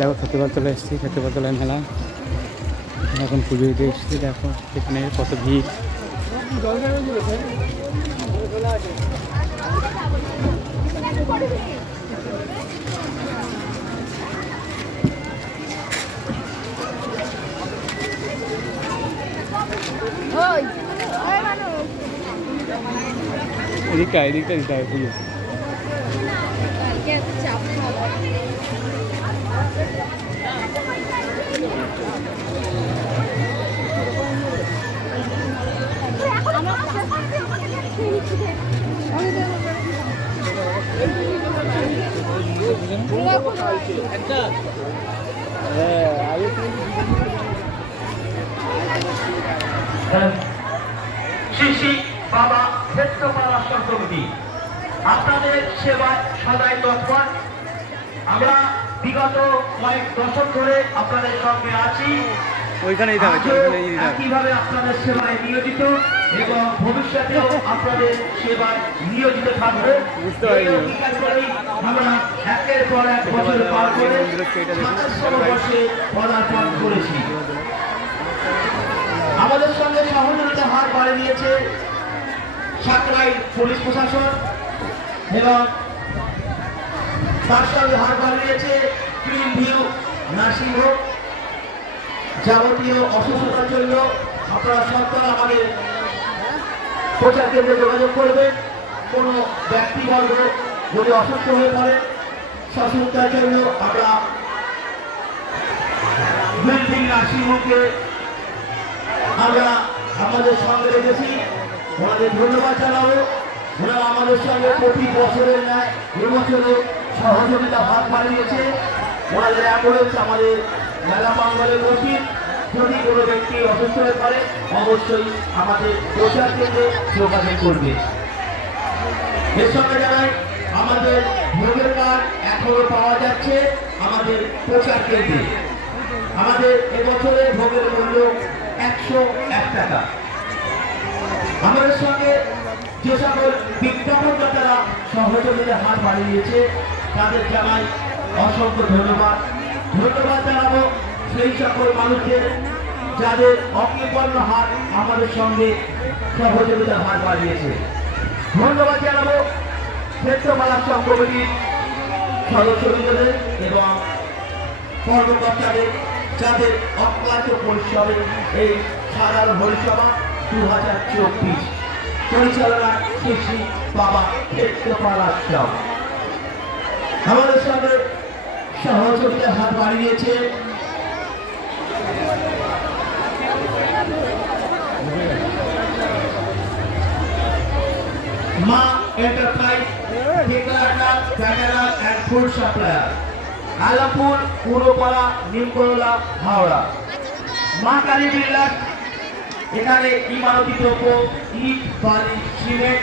দেখো সত্যিকারতলা এসেছি, সত্যিকারতলায় মেলা। এখন পুজো দিতে এসেছি, দেখো এখানে কত ভিড়। এদিকটা দিতে হবে পুজো। শ্রী শ্রী বাবা ক্ষেত্রপাল আশ্রম কমিটি আপনাদের সেবায় সদাই তৎপর। আমরা বিগত কয়েক দশক ধরে আপনাদের সঙ্গে আছি, একইভাবে আপনাদের সেবায় নিয়োজিত এবং ভবিষ্যতেও আপনাদের সেবায় নিয়োজিত থাকবো। আমরা একের পর এক বছর পার করে 27 বর্ষে পদার্পণ করেছি। আমাদের সঙ্গে সহযোগিতা হাত বাড়িয়ে দিয়েছে সাকরাইল পুলিশ প্রশাসন এবং তার সঙ্গে হাত বাড়িয়ে দিয়েছে ক্লিন ভিউ নার্সিং হোম। যাবতীয় অসুস্থতার জন্য আপনারা সরকার আমাদের প্রচার কেন্দ্রে যোগাযোগ করবেন। কোনো ব্যক্তিবর্গ যদি অসুস্থ হয়ে পড়ে সচেতনতার জন্য আমরা বিল্ডিং নার্সিং হোমকে আমরা আমাদের সঙ্গে রেখেছি। ওনাদের ধন্যবাদ জানাবো। ওনারা আমাদের সঙ্গে প্রতি বছরের ন্যায় এবছরও সহযোগিতা হাত বাড়িয়েছে। ওনাদের অ্যাম্বুলেন্স আমাদের মেলা মঙ্গলে উপস্থিত। যদি কোনো ব্যক্তি অসুস্থ হয়ে পড়ে অবশ্যই আমাদের প্রচার কেন্দ্রে যোগাযোগ করবে। এর সঙ্গে জানাই আমাদের ভোগের কার্ড এখনো পাওয়া যাচ্ছে আমাদের প্রচার কেন্দ্রে। আমাদের এবছরের ভোগের মূল্য 101 টাকা। আমাদের সঙ্গে যে সকল বিজ্ঞাপনদাতারা সহযোগিতা হাত বাড়িয়েছে তাদের জানাই অসংখ্য ধন্যবাদ। ধন্যবাদ জানাবো সেই সকল মানুষদের যাদের অকৃপণ্য হাত আমাদের সঙ্গে সহযোগিতা হাত বাড়িয়েছে। ধন্যবাদ জানাবো ক্ষেত্রপাল আশ্রম কমিটির সদস্যবৃন্দদের এবং কর্মকর্তাদের যাদের অক্লান্ত পরিশ্রমে এই সাধারণ হরিসভা 2024 পরিচালনা শ্রী শ্রী বাবা ক্ষেত্রপাল আশ্রম। আমাদের সঙ্গে সহযোগিতা হাত বাড়িয়েছে মা এন্টারপ্রাইজ ঠিকাদার camera and food supplier, Alapur Puropara Nimkorla Howrah. Maa Kali builders এখানে ইমারতি দ্রব্য ইট বালি সিমেন্ট